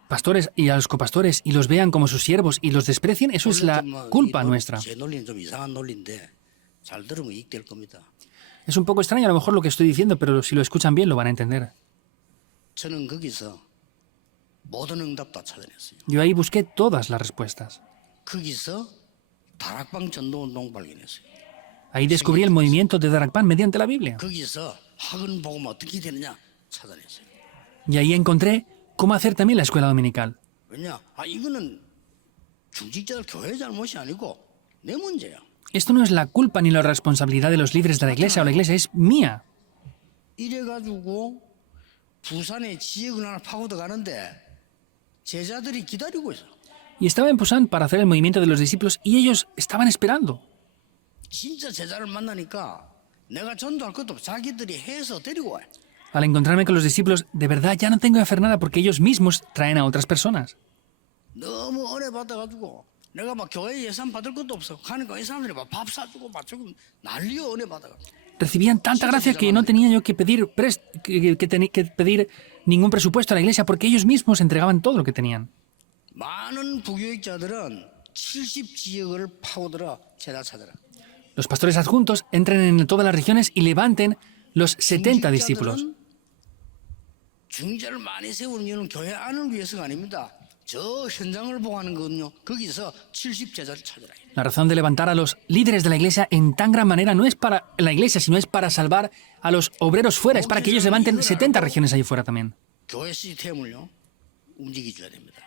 pastores y a los copastores y los vean como sus siervos y los desprecien, eso es la culpa nuestra. 제 논리는 좀 이상한 논리인데 잘 들으면 이익될 겁니다. Es un poco extraño a lo mejor lo que estoy diciendo, pero si lo escuchan bien lo van a entender. 저는 거기서 모든 응답 다 찾아냈어요. Yo ahí busqué todas las respuestas. 거기서 다락방 전도운동 발견했어요. Ahí descubrí el movimiento de Darakpan mediante la Biblia. 거기서 학원 복음 어떻게 되느냐 찾아냈어요. Y ahí encontré cómo hacer también la escuela dominical. 왜냐? 이거는 중직자들 교회 잘못이 아니고 내 문제야. Esto no es la culpa ni la responsabilidad de los líderes de la iglesia o la iglesia, es mía. 이래가지고 부산에 지역을 하나 파고들 가는데 제자들이 기다리고 있어. Y estaba en Pusan para hacer el movimiento de los discípulos y ellos estaban esperando. 진짜 제자를 만나니까 내가 전도할 것도 없어. 자기들이 해서 데리고 와. Al encontrarme con los discípulos, de verdad ya no tengo que hacer nada porque ellos mismos traen a otras personas. 너무 은혜 받아가지고 내가 막 교회 예산 받을 것도 없어. 가니까 이 사람들이 막 밥 사주고 막 주고 난리여 은혜 받아가지고. Recibían tanta gracia que no tenía yo que pedir, que pedir ningún presupuesto a la iglesia porque ellos mismos entregaban todo lo que tenían. 많은 부교육자들은 70지역을 파고들어 제자 찾아라. Los pastores adjuntos entren en todas las regiones y levanten los 70 discípulos. 중직자를 많이 세우는 이유는 교회 안을 위해서가 아닙니다. 저 현장을 보고 하는 거거든요. 거기서 70제자를 찾아라. La razón de levantar a los líderes de la iglesia en tan gran manera no es para la iglesia, sino es para salvar a los obreros fuera, es para que ellos levanten 70 regiones ahí fuera también. 교회 시스템을요 움직여줘야 됩니다.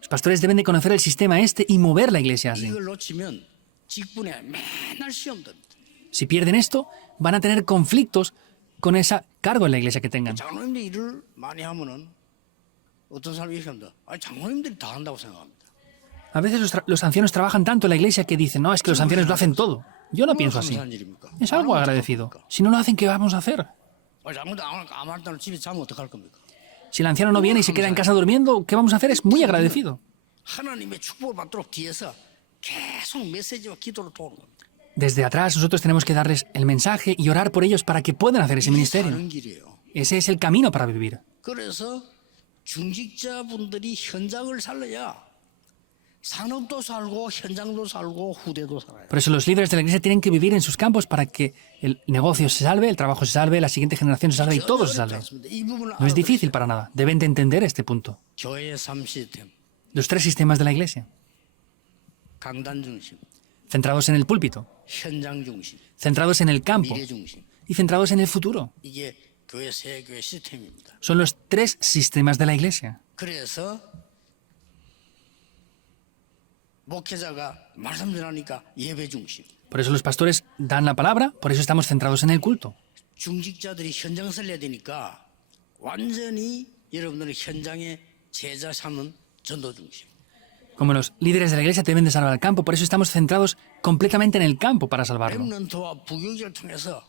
Los pastores deben de conocer el sistema este y mover la iglesia así. 이걸 놓치면 직분에 맨날 시험 듭니다. Si pierden esto, van a tener conflictos con ese cargo en la iglesia que tengan. 장로님들이 일을 많이 하면은 어떤 사람이 이렇게 합니다. 장로님들이 다 한다고 생각합니다. A veces los ancianos trabajan tanto en la iglesia que dicen, no, es que los ancianos lo hacen todo. Yo no pienso así. 감사한 일입니까? Es algo agradecido. Si no lo hacen, ¿qué vamos a hacer? 장로도 아무 말 집에 자면 어떡할 겁니까? Si el anciano no viene y se queda en casa durmiendo, ¿qué vamos a hacer? Es muy agradecido. 하나님의 축복을 받도록 뒤에서 계속 메시지와 기도로 도우는 겁니다. Desde atrás nosotros tenemos que darles el mensaje y orar por ellos para que puedan hacer ese ministerio. 사는 길이에요. Ese es el camino para vivir. 그래서 중직자분들이 현장을 살려야 산업도 살고 현장도 살고 후대도 살아요. Por eso los líderes de la iglesia tienen que vivir en sus campos para que el negocio se salve, el trabajo se salve, la siguiente generación se salve y todo se salve. 이 부분을 No es difícil para nada. Deben de entender este punto. 교회의 3시스템, Los 3 sistemas de la iglesia. 강단 중심, Centrados en el púlpito, 현장 중심, centrados en el campo 미래 중심. y centrados en el futuro. 이게 교회 세 교회 시스템입니다. Son los 3 sistemas de la iglesia. 그래서 목회자가 말씀 전하니까 예배 중심. Por eso los pastores dan la palabra, por eso estamos centrados en el culto. 중직자들이 현장 살려야 되니까 완전히 여러분들은 현장에 제자 삼는 전도 중심. Como los líderes de la iglesia deben de salvar el campo, por eso estamos centrados completamente en el campo para salvarlo. 렘넌트와 부교육자를 통해서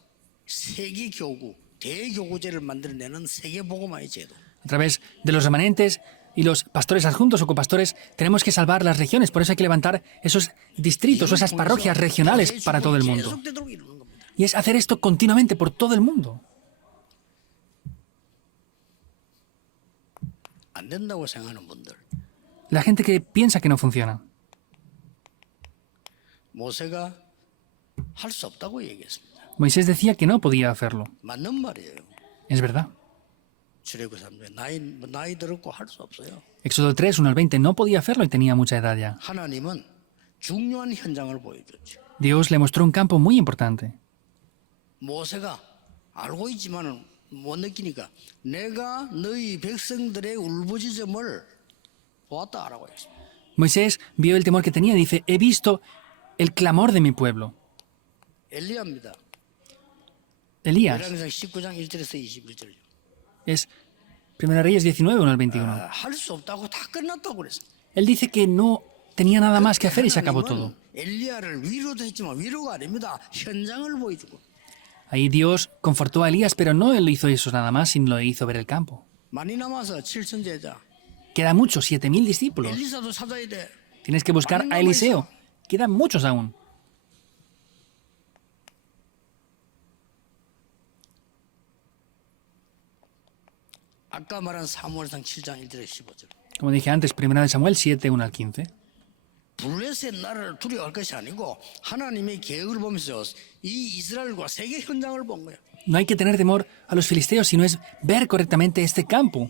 세계 교구, 대교구제를 만들어내는 세계 복음화의 제도. A través de los remanentes y los pastores adjuntos o copastores tenemos que salvar las regiones, por eso hay que levantar esos distritos o esas parroquias regionales para todo el mundo. 계속되도록 이루는 겁니다. Y es hacer esto continuamente por todo el mundo. 안 된다고 생각하는 분들, La gente que piensa que no funciona. 모세가 할 수 없다고 얘기했습니다. Moisés decía que no podía hacerlo. 맞는 말이에요. Es verdad. 출애굽 3장 나이 들었고 할 수 없어요. Éxodo 3, 1 al 20, no podía hacerlo y tenía mucha edad ya. 하나님은 중요한 현장을 보여줬죠. Dios le mostró un campo muy importante. 모세가 알고 있지만은 못 느끼니까 내가 너희 백성들의 울부짖음을 보았다라고 했습니다. Moisés vio el temor que tenía y dice, he visto el clamor de mi pueblo. 엘리야입니다. Elías 열왕기상 19장 1절에서 21절. es 1 Reyes 19, 1 al 21. 할 수 없다고 다 끝났다고 그랬습니다. Él dice que no tenía nada más que hacer y se acabó todo. 엘리야를 위로도 했지만 위로가 아닙니다. 현장을 보여주고. Ahí Dios confortó a Elías, pero no él hizo eso nada más, sino le hizo ver el campo. 많이 남아서 7천 제자. Quedan muchos, 7.000 discípulos. 엘리사도 찾아야 돼. Tienes que buscar a Eliseo. Quedan muchos aún. 아까 말한 사무엘상 7장 1절에 15절. Como dije antes, 1 Samuel 7, 1 al 15. 블레셋 나라를 두려워할 것이 아니고 하나님의 계획을 보면서 이 이스라엘과 세계 현장을 본 거예요. No hay que tener temor a los filisteos, sino es ver correctamente este campo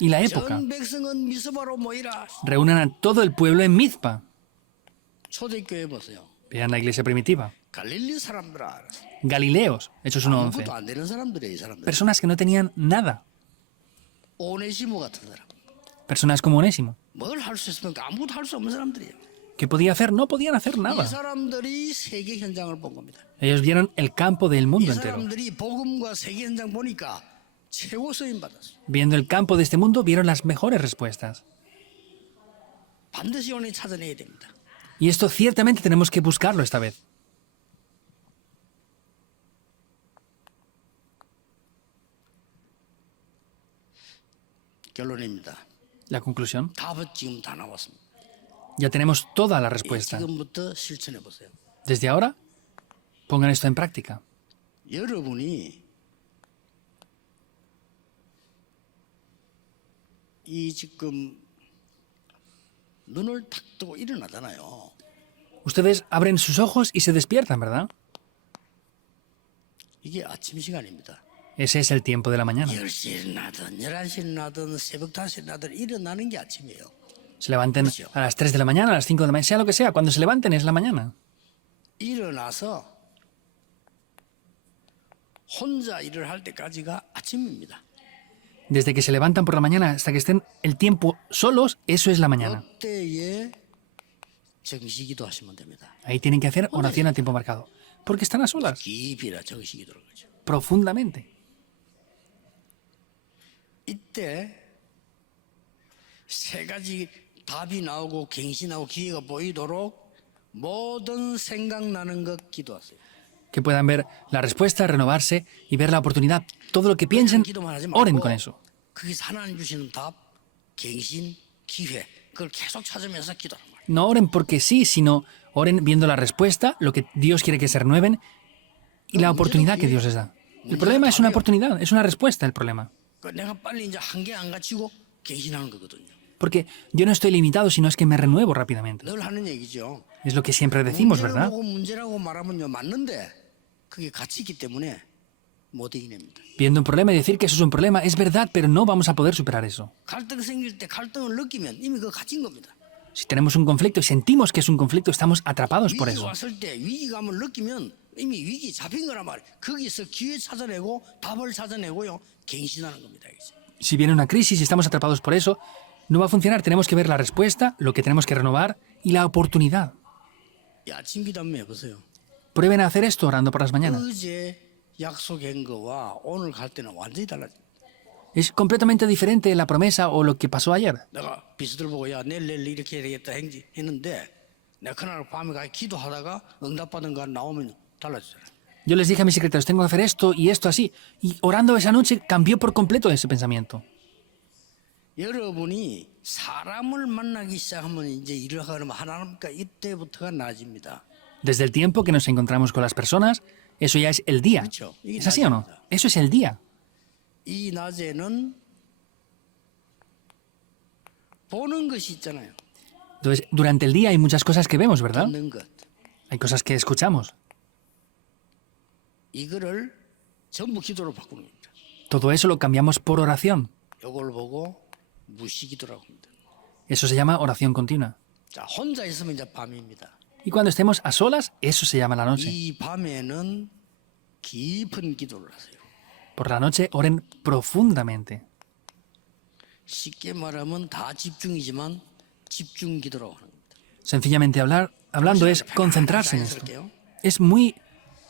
y la época. 전 백성은 미스바로 모이라. Reúnan a todo el pueblo en Mizpa. 초대교회 보세요. Vean la iglesia primitiva. 갈릴리 사람들아. Galileos, Hechos 1.11. 아무것도 안 되는 사람들이에요, 이 사람들. Personas que no tenían nada. 오네시모 같은 사람. Personas como Onésimo. 뭘 할 수 있습니까? 아무것도 할 수 없는 사람들이에요. ¿Qué podía hacer? No podían hacer 이 nada. 사람들이 세계 현장을 본 겁니다. Ellos vieron el campo del 이 mundo entero. 사람들이 복음과 세계 현장 보니까 최고 쓰임 받았어요. Viendo el campo de este mundo, vieron las mejores respuestas. 반드시 오늘 찾아내야 됩니다. Y esto ciertamente tenemos que buscarlo esta vez. 결론입니다. La conclusión. 답은 지금 다 나왔습니다. Ya tenemos toda la respuesta. 지금부터 실천해 보세요. Desde ahora, pongan esto en práctica. 여러분이 이 지금 눈을 탁 뜨고 일어나잖아요. Ustedes abren sus ojos y se despiertan, ¿verdad? 이게 아침 시간입니다. Ese es el tiempo de la mañana. 10시에 일어나든 11시에 일어나든 새벽 5시에 일어나든 일어나는 게 아침이에요. Se levanten a las 3 de la mañana, a las 5 de la mañana, sea lo que sea. Cuando se levanten es la mañana. 일어나서 혼자 일을 할 때까지가 아침입니다. Desde que se levantan por la mañana hasta que estén el tiempo solos, eso es la mañana. 그때에 정시기도 하시면 됩니다. Ahí tienen que hacer oración a tiempo marcado. Porque están a solas, 깊이라 정시기도를 거죠. profundamente. 이때 세 가지 답이 나오고 갱신하고 기회가 보이도록 모든 생각나는 것 기도하세요. Que puedan ver la respuesta, renovarse y ver la oportunidad. Todo lo que piensen, 기도만 하지 oren 말고 con eso. 거기서 하나님 주시는 답, 갱신, 기회 그걸 계속 찾으면서 기도하는 거예요. No oren porque sí, sino oren viendo la respuesta, lo que Dios quiere que se renueven y la oportunidad que Dios les da. El problema es una oportunidad, es una respuesta el problema. 내가 빨리 이제 한계 안 갖추고 갱신하는 거거든요. Porque yo no estoy limitado, sino es que me renuevo rápidamente. 늘 하는 얘기죠. Es lo que siempre decimos, 문제를 ¿verdad? 보고 문제라고 말하면요 맞는데 그게 가치 있기 때문에 못 이겨냅니다. Viendo un problema y decir que eso es un problema es verdad, pero no vamos a poder superar eso. 갈등 생길 때 갈등을 느끼면 이미 그거 갇힌 겁니다. Si tenemos un conflicto y sentimos que es un conflicto, estamos atrapados por 위기 eso. 왔을 때 위기감을 느끼면 이미 위기 잡힌 거란 말이에요. 거기서 기회 찾아내고 답을 찾아내고요. 갱신하는 겁니다. 이제. Si viene una crisis y estamos atrapados por eso, no va a funcionar. Tenemos que ver la respuesta, lo que tenemos que renovar y la oportunidad. 이 아침 기도 한번 해보세요. Prueben a hacer esto orando por las mañanas. 어제 약속한 거와 오늘 갈 때는 완전히 달라집니다. Es completamente diferente la promesa o lo que pasó ayer. 내가 비서들 보고 야 내일 이렇게 해야 되겠다 했는데 내가 그날 밤에 가 기도하다가 응답받은 거 나오면 달라지잖아요. Yo les dije a mis secretarios, tengo que hacer esto y esto así. Y orando esa noche cambió por completo ese pensamiento. 여러분이 사람을 만나기 시작하면 이제 일을 하면 하나님과 이때부터가 나아집니다. Desde el tiempo que nos encontramos con las personas, eso ya es el día. 그렇죠. 이게 ¿Es así o no? 낮입니다. Eso es el día. 이 낮에는 보는 것이 있잖아요. Entonces, durante el día hay muchas cosas que vemos, ¿verdad? 듣는 것. Hay cosas que escuchamos. 이거를 전부 기도로 바꾸는 겁니다. Todo eso lo cambiamos por oración. 이걸 보고 무시기도라고 합니다. Eso se llama oración continua. 자, 혼자 있으면 이제 밤입니다. Y cuando estemos a solas, eso se llama la noche. 이 밤에는 깊은 기도를 하세요. Por la noche oren profundamente. 쉽게 말하면 다 집중이지만 집중 기도라고 하는 겁니다. Sencillamente hablando es concentrarse en esto. 할게요. Es muy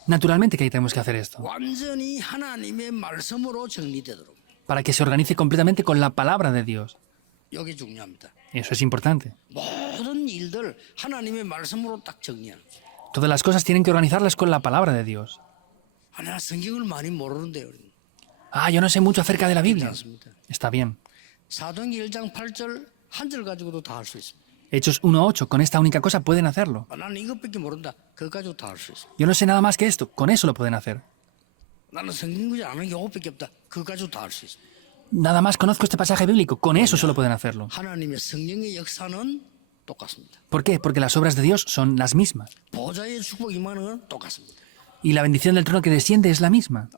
naturalmente que tenemos que hacer esto, 완전히 하나님의 말씀으로 정리되도록. para que se organice completamente con la palabra de Dios. 여기 중요합니다. Eso es importante. 모든 일들 하나님의 말씀으로 딱 정리하는 거죠. Todas las cosas tienen que organizarlas con la palabra de Dios. 나 성경을 많이 모르는데요. Ah, yo no sé mucho acerca de la Biblia. 괜찮습니다. Está bien. 사도행전 1장 8절 한 절 가지고도 다 할 수 있습니다. Hechos 1:8, con esta única cosa pueden hacerlo. 나는 이것밖에 모른다. 그것 가지고 다 할 수 있습니다. Yo no sé nada más que esto, con eso lo pueden hacer. 나는 성경 구절 아는 게 이것밖에 없다. 그것 가지고 다 할 수 있습니다. Nada más conozco este pasaje bíblico, con eso solo pueden hacerlo. 하나님의 성령의 역사는 똑같습니다. ¿Por qué? Porque las obras de Dios son las mismas. 보좌의 축복 임하는 건 똑같습니다. Y la bendición del trono que desciende es la misma.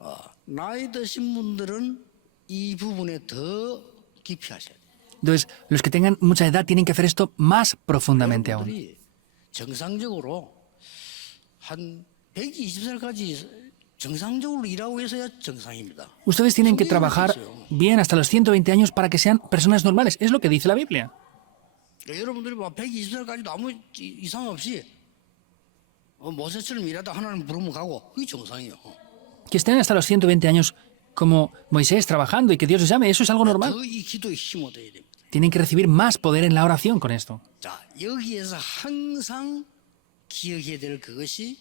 나이 드신 분들은 이 부분에 더 깊이 하셔야 돼요. Entonces, los que tengan mucha edad tienen que hacer esto más profundamente aún. 여러분들이 정상적으로 한 120살까지 정상적으로 일하고 해서야 정상입니다. Ustedes tienen que trabajar bien hasta los 120 años para que sean personas normales. Es lo que dice la Biblia. 여러분들이 막 120살까지도 아무 이상 없이 모세처럼 일하다 하나님 부르면 가고 그게 정상이에요. Que estén hasta los 120 años como Moisés trabajando y que Dios les llame, eso es algo normal. 더 이 기도에 힘 얻어야 됩니다. Tienen que recibir más poder en la oración con esto. 자, 여기에서 항상 기억해야 될 그것이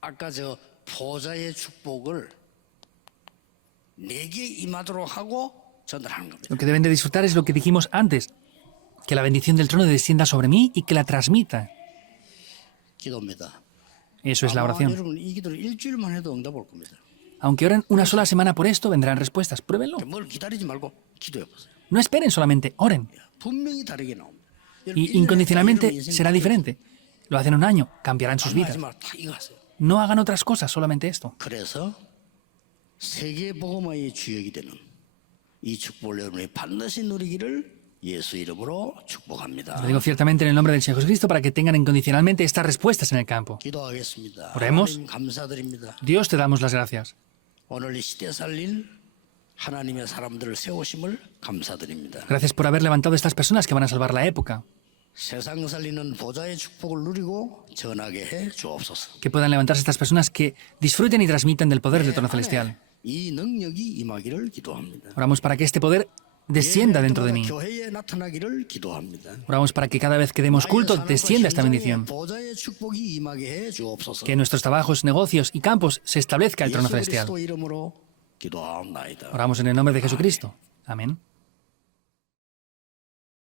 아까 저 보좌의 축복을 내게 임하도록 하고 전달하는 겁니다. Lo que deben de disfrutar es lo que dijimos antes, que la bendición del trono descienda sobre mí y que la transmita. 기도입니다. Eso es la 아마 oración. 여러분 이 기도를 일주일만 해도 응답 올 겁니다. Aunque oren una sola semana por esto, vendrán respuestas. Pruébenlo. 뭘 기다리지 말고 기도해 보세요. No esperen solamente, oren. 분명히 다르게 나옵니다. Y incondicionalmente será diferente. Lo hacen un año, cambiarán sus vidas. 하지 마, 다 이거 하세요. No hagan otras cosas, solamente esto. 그래서 세계 복음화의 주역이 되는 이 축복을 여러분이 반드시 누리기를 예수 이름으로 축복합니다. Lo digo ciertamente en el nombre del Señor Jesucristo para que tengan incondicionalmente estas respuestas en el campo. 기도하겠습니다. Oremos. 하나님 감사드립니다. Dios, te damos las gracias. 오늘 이 시대 살릴 하나님의 사람들을 세우심을 감사드립니다. Gracias por haber levantado a estas personas que van a salvar la época. 세상 살리는 보좌의 축복을 누리고 전하게 해 주옵소서. Que puedan levantarse estas personas que disfruten y transmitan del poder del trono celestial. 이 능력이 임하기를 기도합니다. Oramos para que este poder descienda dentro de mí. 교회에 나타나기를 기도합니다. Oramos para que cada vez que demos culto descienda esta bendición. 보좌의 축복이 임하게 해 주옵소서. Que en nuestros trabajos, negocios y campos se establezca el trono 예수 celestial. 그리스도 이름으로 기도하옵나이다. Oramos en el nombre de Jesucristo. Amén.